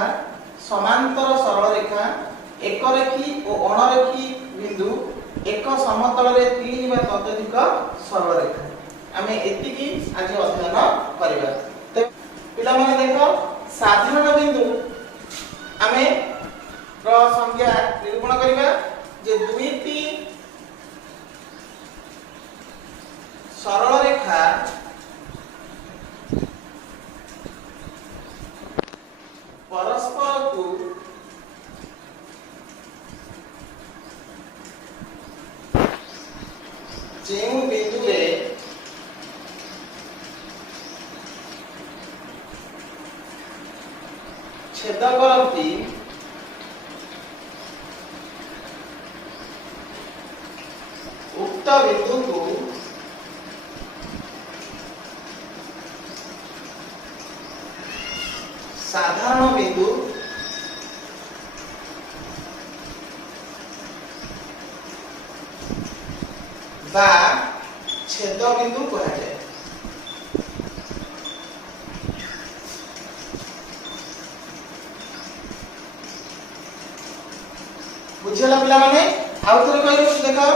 रेखा समांतर सरल रेखा एक रेखी और अणरेखी बिंदु एक समतल रे 3 बा ततोधिक सरल रेखा आमे एतिकी आज अध्ययन करिबा। तो पिला माने देखो साधारण बिंदु आमे र संज्ञा निरूपण करिबा जे दुईटी सरल रेखा परस्पर को जेउ बिंदु रे छेद करती उक्त बिंदु को साधारण बिंदु बा छेद बिंदु कहा जाए। बुझला पिला माने आउ थरे कहलु देखो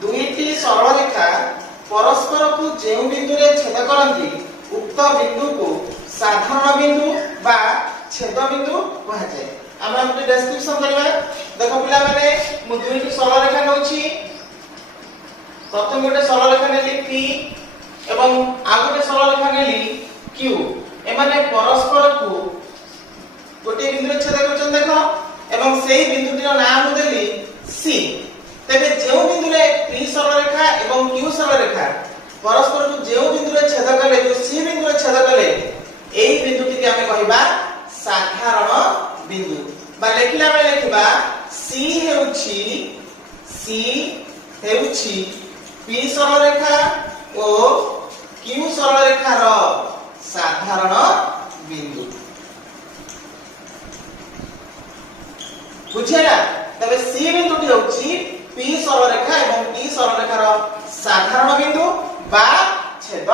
दुईटी सरल रेखा परस्पर को जेउ बिंदु रे छेद करंती उक्त बिंदु को साधारण बिंदु बा छेद बिंदु कहा जाए। हमरा हमटे डिस्क्रिप्शन करबा देखो पिला माने मु दुईटी सरल रेखा नउछि प्रथम गोटे सरल रेखा नेली P एवं आ गोटे सरल रेखा नेली Q एमाने परस्पर को गोटे बिंदु रे छेद करछन देखो एवं सेही बिंदुटीर नाम देली C। तबे जेउ बिंदु रे P सरल रेखा एवं Q सरल रेखा परस्पर को जेउ बिंदु रे छेद कले जो C बिंदु रे छेद कले एई बिंदुटी के हमें कहिबा साधारण बिंदु बा लेखिला बेले लेखिबा C हेउछि P सरल रेखा और Q सरल रेखा रो साधारण बिंदु। बुझेला तबे C बिंदुटी होछि P सरल रेखा एवं T सरल रेखा रो साधारण बिंदु बा छेद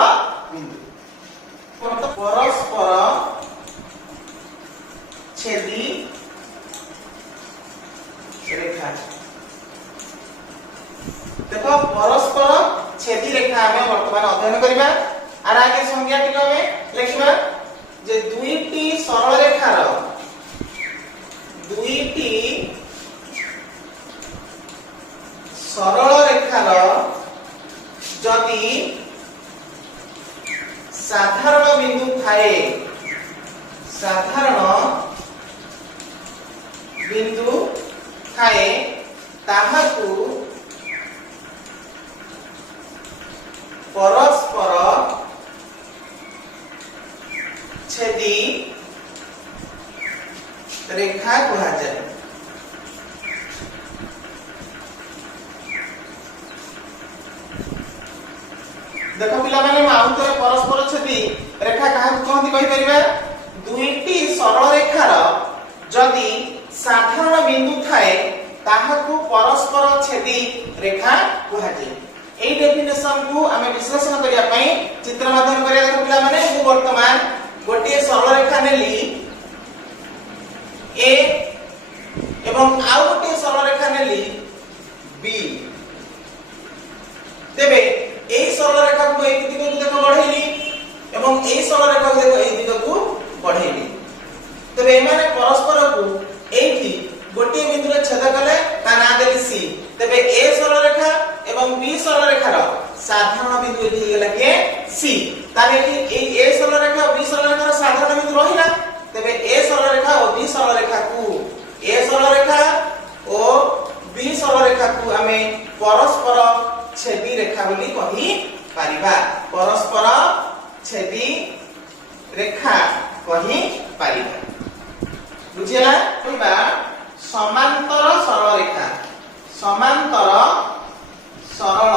बिंदु। परस्पर छेदी रेखा देखो परस्पर छेदी रेखा हमें वर्तमान अध्ययन करिबा आर आगे संज्ञा टिक हमें लिखिबा जे दुईटी सरल रेखार जदि साधारण बिंदु थाए ताहाकु परस्पर छेदी रेखा कहा जाए। देखो पिला माने आउतरे परस्पर छेदी रेखा काहा कहंती कहि परिबा दुईटी सरल रेखार जदि साधारण बिंदु थाए ताहाकु परस्पर छेदी रेखा कहा जाए। एई डेफिनेशन को हमें विश्लेषण करिया पई चित्र माध्यम करिया देखो पिला माने मु वर्तमान गोटे सरल रेखा नेली A एवं आउ गोटे सरल रेखा नेली B तेबे एई सरल रेखा को एई दिग को देखो बढ़ेली एवं एई सरल रेखा को देखो एई दिग को बढ़ेली तेबे एमाने परस्पर को एठी गोटे बिंदु रे छेद कले ता ना देली C तेबे A सरल रेखा एवं B सरल रेखार साधारण बिंदु एठी गेला के C ताले एठी एई A सरल रेखा और B सरल रेखार साधारण बिंदु रहिला तेबे A सरल रेखा और B सरल रेखा को A सरल रेखा और B सरल रेखा को हमें परस्पर छेदी रेखा बोली कहि परिबा परस्पर छेदी रेखा कहि परिबा। बुझिला कहिबा समांतर सरल रेखा समांतर सरल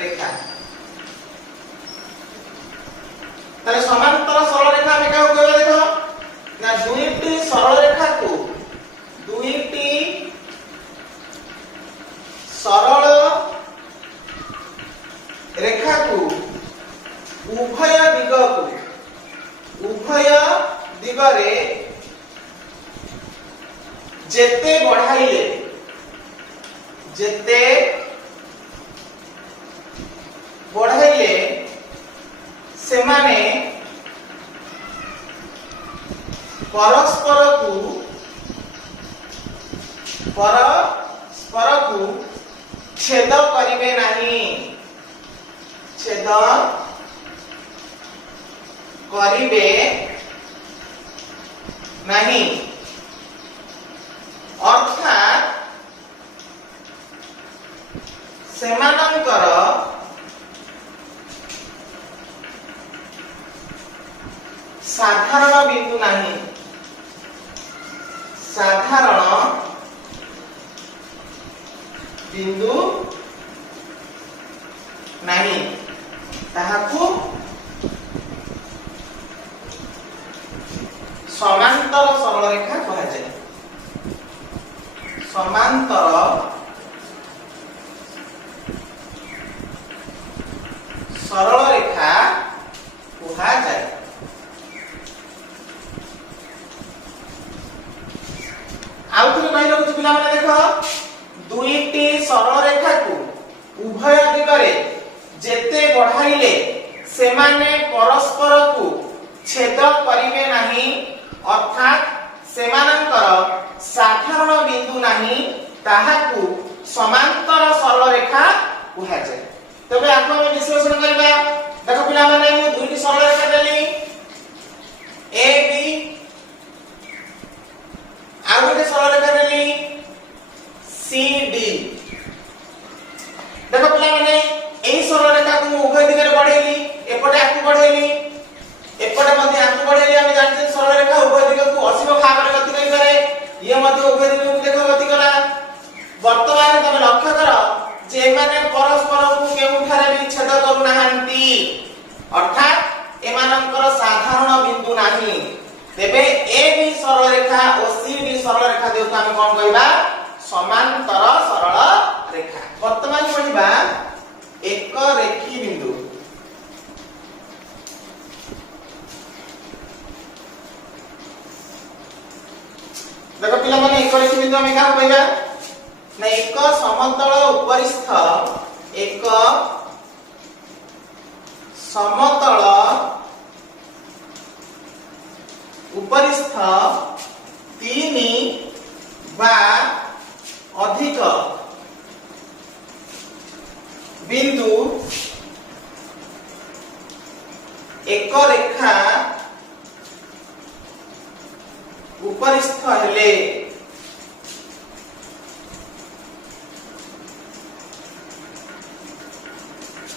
रेखा ताले समांतर सरल रेखा में क्या होगा देखो ना दुईटी सरल रेखा को दुईटी सरल रेखा को उभय दिग रे जेते बढ़ाइले जेते बढ़ाइले सेमाने परस्पर को छेद करिवे नहीं छेद करिवे नहीं अर्थात सेमानंकर साधारण बिंदु नहीं साधारण बिंदु नहीं ताहाकू समांतर सरल रेखा कहा जाए समांतर सरल रेखा कहा जाए आउ थे कहि रखुछि पिला माने देख दुईटी सरल रेखा को उभय दिगरे जेते बढ़ाइले सेमाने परस्पर को छेद करिवे नहीं अर्थात सेमानंकर साधारण बिंदु नहीं ताहाकू समांतर सरल रेखा कहा जाए तबे आको हम विश्लेषण करबा देखो पिला माने मु दुईटी सरल रेखा देली ए बी आ गोटे सरल रेखा देली सी डी देखो पिला माने एही सरल रेखा को मु उभय दिगरे बढ़ेली एपटे आकु बढ़ेली एपटे मध्ये आकु बढ़ेली हम जानते सरल रेखा उभय दिग को असीम भाग में गति करि पारे ये मध्ये उभय दिग को देखो गति कला वर्तमान तुम लक्ष्य कर जे माने परस्पर को केउ थारे भी छेद करू नाहंती अर्थात एमानंकर साधारण बिंदु नाही तेबे ए बी सरल रेखा और सी डी सरल रेखा देउ हम कोन कहबा समांतर सरल रेखा वर्तमान पढिबा एक रेखी बिंदु देखो पिला माने एक रेखी बिंदु हम का कहबा ना एक समतल उपरिस्थ एक समतल उपरिस्थ तीन बा अधिक बिंदु एक रेखा उपरिस्थ हेले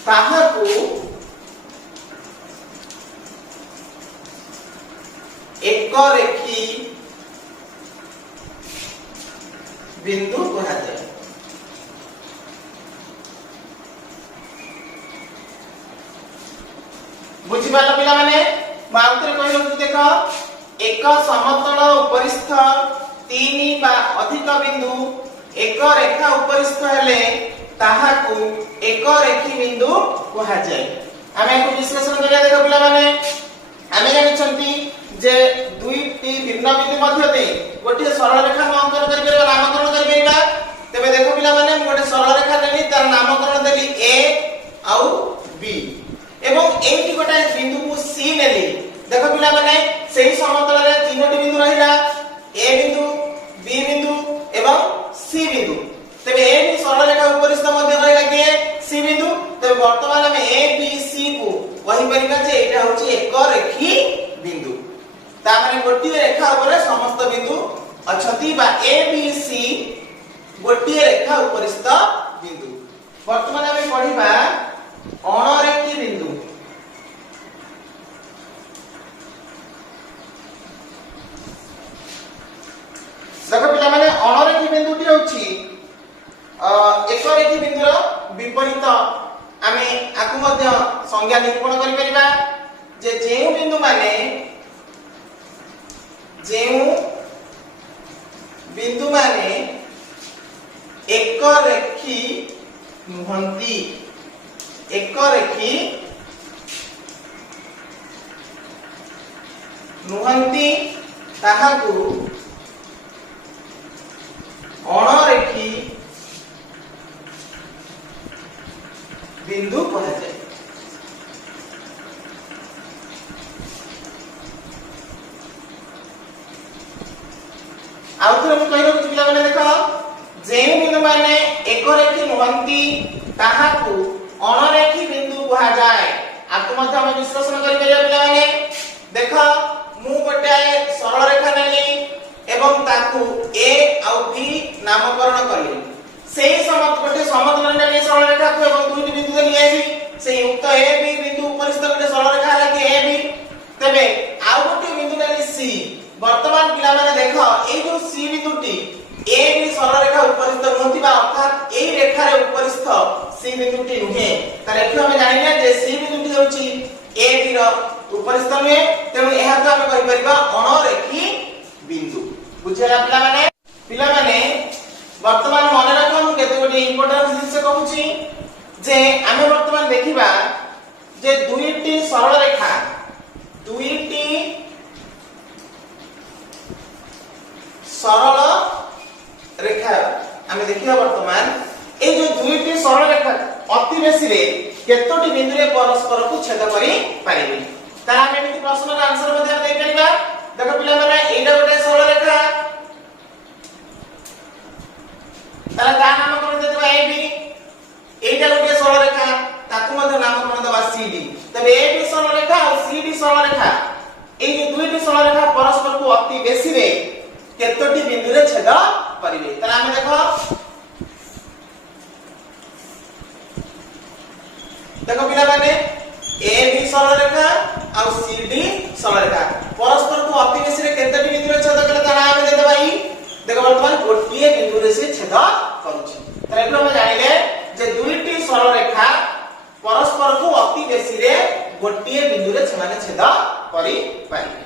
ताहाकू एक रेखी बिंदु कहा जाए बुझी पाला पिला माने माउतरे कहलो देख एक समतल उपरिस्थ तीन बा अधिक बिंदु एक रेखा उपरिस्थ हेले ताहाकू एक रेखी बिंदु कहा जाए आमे को विश्लेषण करिया देखो पिला माने आमे जानिछंती जे दुईटी भिन्न बिंदु मध्य दे गोटे सरल रेखा अंकन करि परबा नामकरण करि परबा तबे देखो पिला माने गोटे सरल रेखा देली तार नामकरण देली ए आउ बी एवं एठी गोटे बिंदु को सी नेली देखो पिला माने सेही समतल रे तीनोटी बिंदु रहिला ए बिंदु बी बिंदु एवं सी बिंदु तबे ए बी सरल रेखा उपरिस्थ मध्य रहिला के सी बिंदु तबे वर्तमान हम ए बी सी को वही परिका जे एटा होची एक रेखी बिंदु ता माने गोटी रेखा ऊपर समस्त बिंदु अछती बा ए बी सी गोटी रेखा उपरिस्थ बिंदु वर्तमान हम पढिबा अणरेखी बिंदु देखो पिला माने अणरेखी बिंदुटी होची एक रेखी बिंदुर विपरीत आमे आकु मध्य संज्ञा निरूपण करि परिबा जे जेउ बिंदु माने एक रेखी नुहंती एक रेखी नुहंती ताहाकू ଅଣରେଖୀ ବିନ୍ଦୁ କୁହାଯାଏ। ଆଉ ଥରେ ମୁଁ କହି ରଖୁଛି ପିଲାମାନେ ଦେଖ, ଯେଉଁ ବିନ୍ଦୁ ମାନେ ଏକରେଖୀ ନୁହନ୍ତି ତାହାକୁ ଅଣରେଖୀ ବିନ୍ଦୁ କୁହାଯାଏ। ଆକୁ ମଧ୍ୟ ଆମେ ବିଶ୍ଳେଷଣ କରିପାରିବା ପିଲାମାନେ। ଦେଖ, ମୁଁ ଗୋଟେ ସରଳ ରେଖା ନେଲି ଏବଂ ତାକୁ A ଆଉ B ନାମକରଣ କଲି। ସେହି ଗୋଟେ ସମତଳ ନେଲି ସରଳ ରେଖାକୁ ଏବଂ ଦୁଇଟି ବିନ୍ଦୁ ଦେଲି A B। ସେହି ଉକ୍ତ A B ବିନ୍ଦୁ ଉପରିସ୍ଥ ଗୋଟେ ସରଳ ରେଖା ହେଲା କି A B। ତେବେ ଆଉ ଗୋଟେ ବିନ୍ଦୁ ନେଲି C। ବର୍ତ୍ତମାନ ପିଲାମାନେ ଦେଖ, এই যে C বিন্দুটি A B সরল রেখা উপরিস্থ নথিবা অর্থাৎ এই রেখার উপরিস্থ C বিন্দুটি নুহে, তাহলে এখানে আমি জানিলে যে C বিন্দুটি হচ্ছে A B র উপরিস্থ নুহে, তেণু এহাকে আমি কই পারিবা অণরেখী বিন্দু। বুঝিলা পিলামানে? পিলামানে বর্তমান মনে রাখো আমি কেতে গোটি ইম্পর্টেন্ট জিনিস কହୁছি যে আমি বর্তমান দেখিবা যে দুইটি সরল রেখা, দুইটি सरल रेखा आमे देखिया वर्तमान ए जो दुईटी सरल रेखा अति बेसी रे केतोटी बिंदु रे परस्पर को छेद करि पारिबे, तारा आमे एमिति प्रश्न रा आंसर मध्ये दे परिबा। देखो पिला माने एटा गोटे सरल रेखा, तारा ता नामकरण दे देबा AB। एटा गोटे सरल रेखा, ताकू मध्ये नामकरण देबा CD। तबे AB सरल रेखा और CD सरल रेखा, ए जो दुईटी सरल रेखा परस्पर को अति बेसी रे केतोटी बिंदु रे छेद करिवे। त हम देखो, देखो पिला माने AB सरल रेखा और CD सरल रेखा परस्पर को अति बेसी रे केतोटी बिंदु रे छेद कले त हम दे देबा ई। देखो वर्तमान गोटिए बिंदु रे से छेद करूची। त एतो हम जानिले जे दुईटी सरल रेखा परस्पर को अति बेसी रे गोटिए बिंदु रे छमाने छेद करि पारिबे।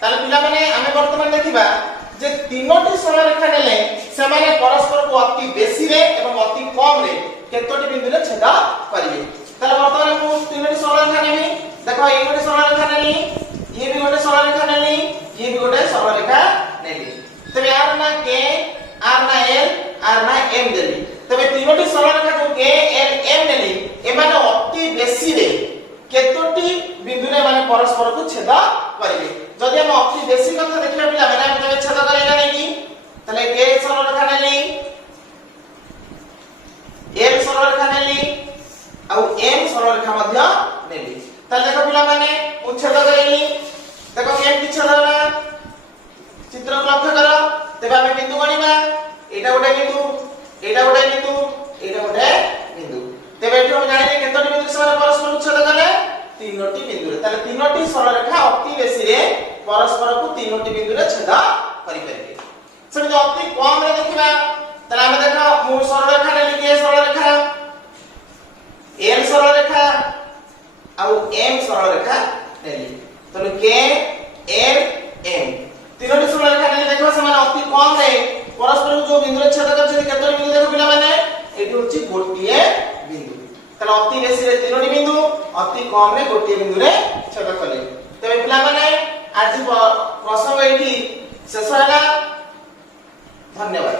ताले पिला माने हमें वर्तमान देखिबा जे तीनोटी सरल रेखा नेले सेमाने परस्पर को अति बेसी रे एवं अति कम रे केतोटी बिंदु रे छेद करिवे। ताले वर्तमान मु तीनोटी सरल रेखा नेबी। देखो ए गोटे सरल रेखा नेली, ये भी गोटे सरल रेखा नेली, ये भी गोटे सरल रेखा नेली। तबे आर ना K, आर ना L, आर ना M देली। तबे तीनोटी सरल रेखा जो K, L, M नेली एमाने अति बेसी रे केतोटी बिंदु रे माने परस्पर को छेद करिवे। जदि हम अति बेसी कथा देखिबा पिला माने हम तबे छेद करेला नै कि, तले K सरल रेखा नेली, L सरल रेखा नेली और M सरल रेखा मध्य नेली। तले देखो पिला माने मु छेद करेली। देखो केम कि छेद होला, चित्र को लक्ष्य करो। तबे हम बिंदु गणिबा, एटा गोटे बिंदु, एटा गोटे बिंदु, एटा गोटे बिंदु। तबे एठो हम जानिले केतोटी बिंदु से परस्पर को छेद कले तीनोटी बिंदु रे। ताले तीनोटी सरल रेखा अति बेसी रे परस्पर को तीनोटी बिंदु रे छेद करि परिबे। से जो अति कम रे देखिबा, ताले हम देखो मु सरल रेखा नेली, K सरल रेखा, L सरल रेखा और M सरल रेखा नेली। तले K, L, M तीनोटी सरल रेखा नेली। देखो से माने अति कम रे परस्पर को जो बिंदु रे छेद करछे केतोटी बिंदु देखो पिला माने एठी होची गोटिए बिंदु। ताले अति बेसी रे तीनोटी बिंदु, अति कम रे गोटिए बिंदु रे छेद कले। तबे पिला माने आज प्रसंग एठी शेष होला। धन्यवाद।